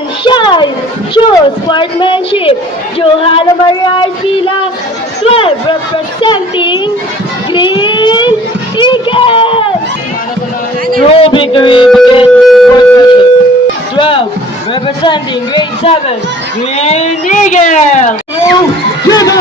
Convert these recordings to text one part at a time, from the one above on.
and shine. Show sportsmanship. Johanna Maria Arcila, 12, representing Green Eagles. True victory against sportsmanship. 12, representing grade 7, Green Eagle. Jigga!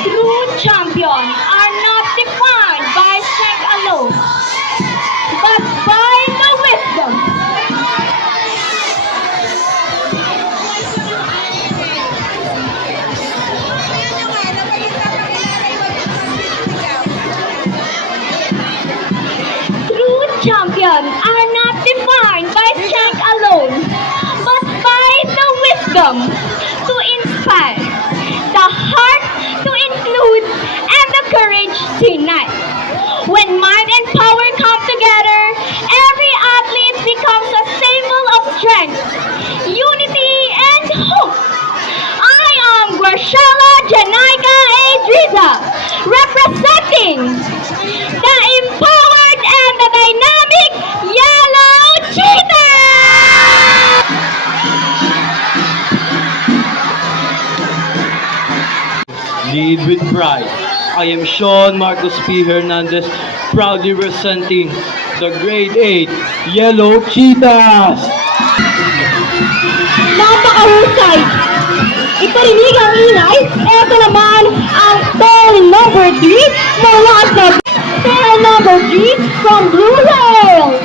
True champions are not defined by strength alone, but by the wisdom. True champions are not defined by strength alone, but by the wisdom to inspire, the heart to include, and the courage to unite. When mind and power come together, every athlete becomes a symbol of strength, unity, and hope. I am Graciela Janaika Adriza, representing the empowered and the dynamic Yellow Cheetah! Lead with pride. I am Sean Marcos P. Hernandez, proudly representing the grade 8 Yellow Cheetahs. Napakahusay! Iparinig ang ingay. Ito naman ang pair number 3 mula sa pair number 3 from Blue Whale.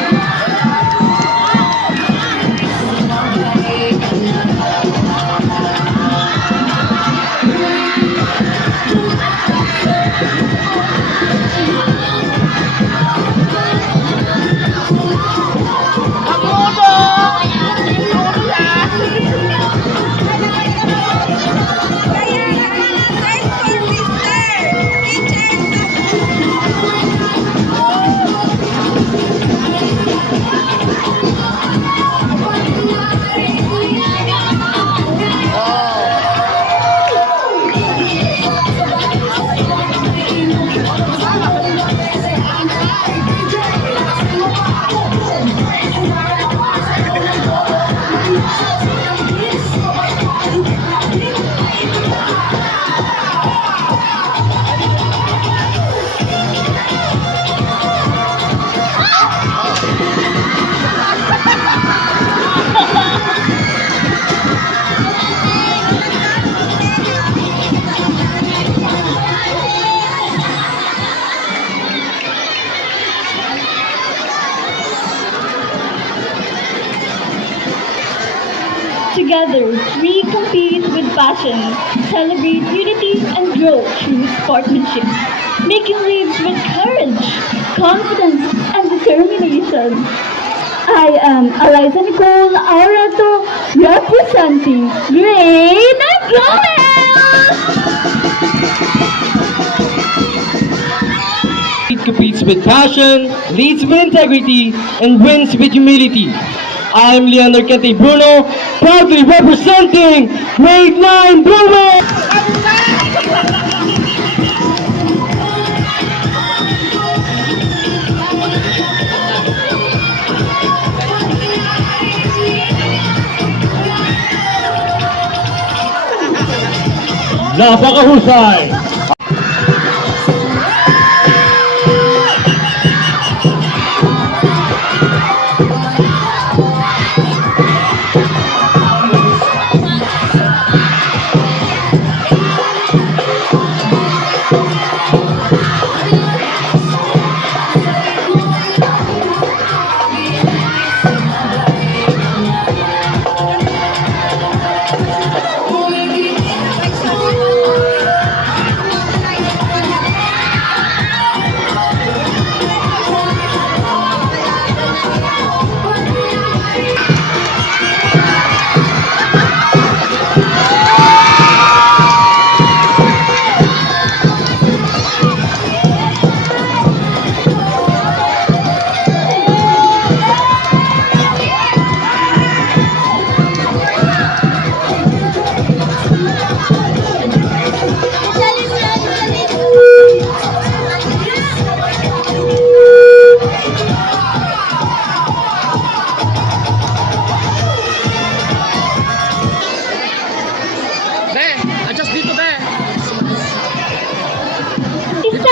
Together, we compete with passion, celebrate unity, and grow through sportsmanship, making leads with courage, confidence, and determination. I am Eliza Nicole Aurato, representing Grade Global! It competes with passion, leads with integrity, and wins with humility. I'm Leander Kete Bruno, proudly representing grade 9 Bruno! Napakahusay!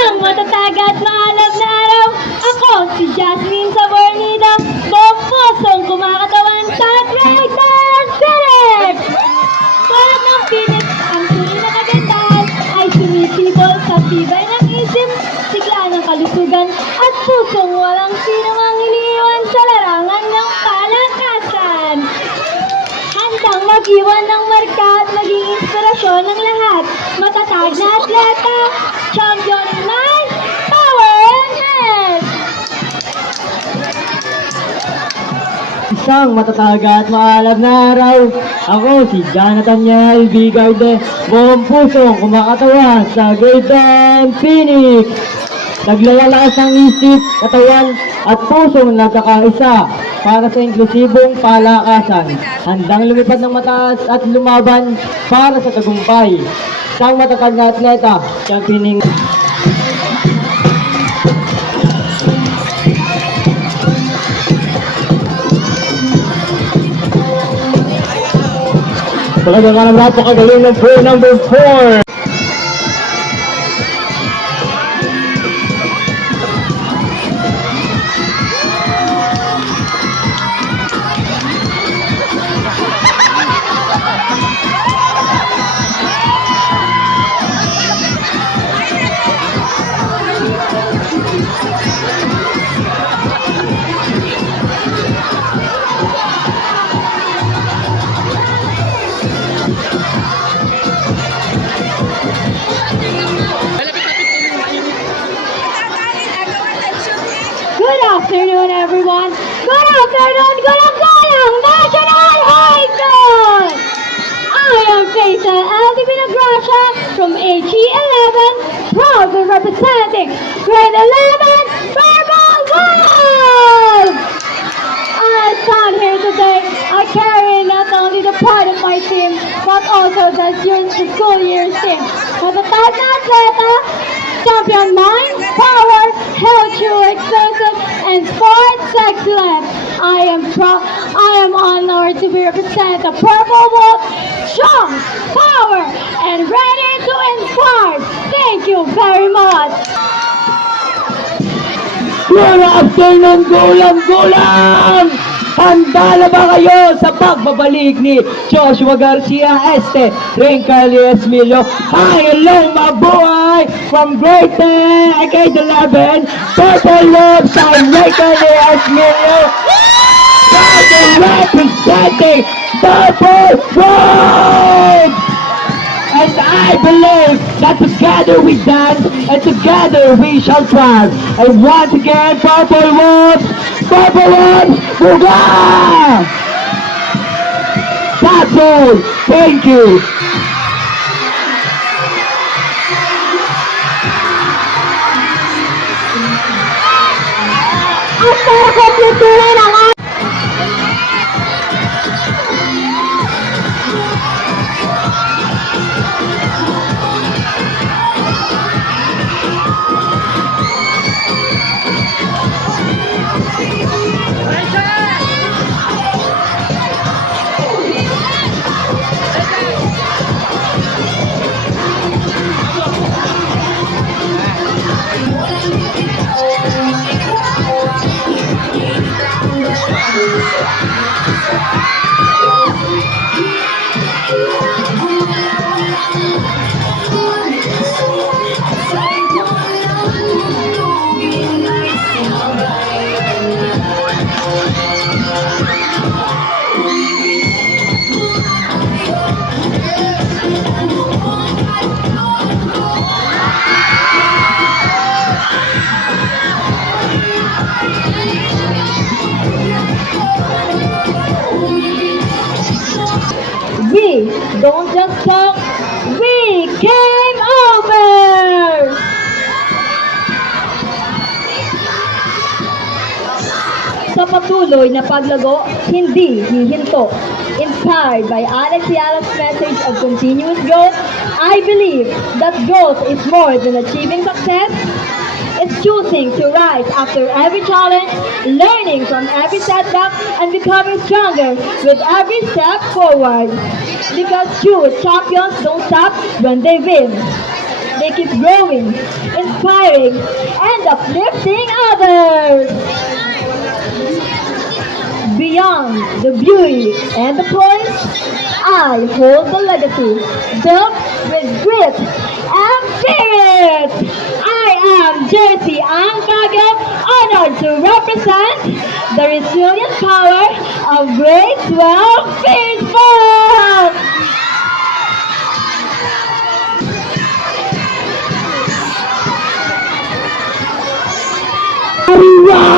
Isang matatag at maalab na araw, ako si Jasmine Sabornida, buong pusong kumakatawan sa Great Senate! Tulad ng pilit, ang tunay na kagandahan ay sumisibol sa tibay ng isip, sigla ng kalusugan at pusong walang sinumang iniiwan sa larangan ng palakasan. Handang mag-iwan ng marka at maging inspirasyon ng lahat. Matatag na atleta, champion in mind, power and head! Isang matatag at maalab na araw. Ako si Jonathan Yael Bigarde, buong pusong kumakatawan sa Great Phoenix. Naglalakas ang isip, katawan at pusong nagkakaisa para sa inklusibong palakasan. Handang lumipad ng mataas at lumaban para sa tagumpay. Isang matatag na atleta, championing. Talagang napakagaling ng player number 4. Good afternoon, everyone. Good afternoon, Gulang National High School. I am Faisal Aldivina Gracia from AG11, proudly representing Grade 11 Purple Wolves. I stand here today. I carry not only the pride of my team, but also the school year's team. Matatag na atleta, champion mind, power, health, exclusive, and sports excellence. I am honored to be represent the Purple Wolf, strong, power, and ready to inspire. Thank you very much. Good afternoon, gulang! Handa na ba kayo sa pagbabalik ni Joshua Garcia Este, Rincali Esmilio? Hi, hello, mabuhay! From Grade 10, Grade 11, Purple Wolves, I'm Rincali Esmilio, proudly representing Purple Wolves! And I believe that together we dance and together we shall thrive. And once again, Purple Wolves, Buga! That's all. Thank you. At para kumpletuhin ang we don't just talk, we came over! Sa patuloy na paglago, hindi hihinto. Inspired by Alex Yala's message of continuous growth, I believe that growth is more than achieving success. It's choosing to rise after every challenge, learning from every setback, and becoming stronger with every step forward. Because true champions don't stop when they win. They keep growing, inspiring, and uplifting others. Beyond the beauty and the poise, I hold the legacy built with grit and spirit. I am Jersey Angkagyo, honored to represent the resilient power of Grade 12 Baseball. Arriba,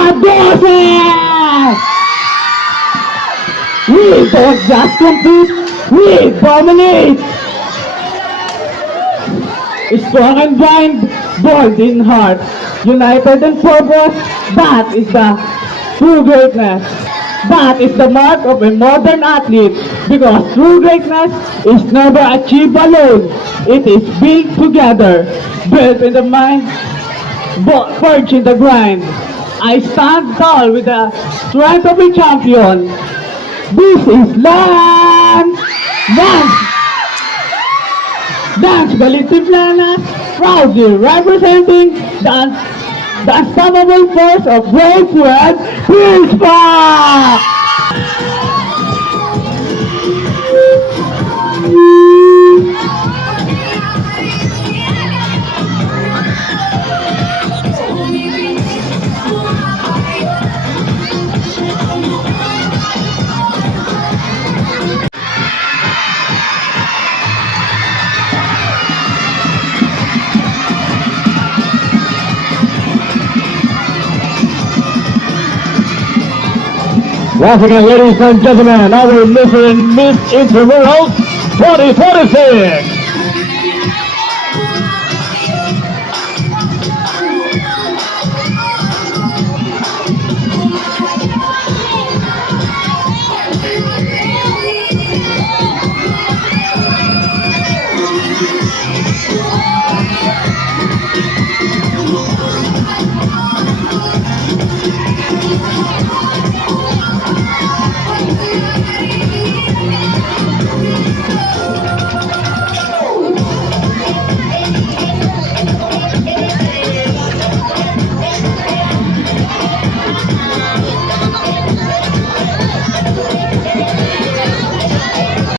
we don't just compete, we dominate! Strong and blind, bold in heart, united in purpose, that is the true greatness. That is the mark of a modern athlete because true greatness is never achieved alone. It is built together, built in the mind, forged in the grind. I stand tall with the strength of a champion. This is Lance! Dance Balitiplana, proudly representing the unstoppable force of Grade 12 Baseball! Once again, ladies and gentlemen, our Mr. and Miss Intramurals 2026.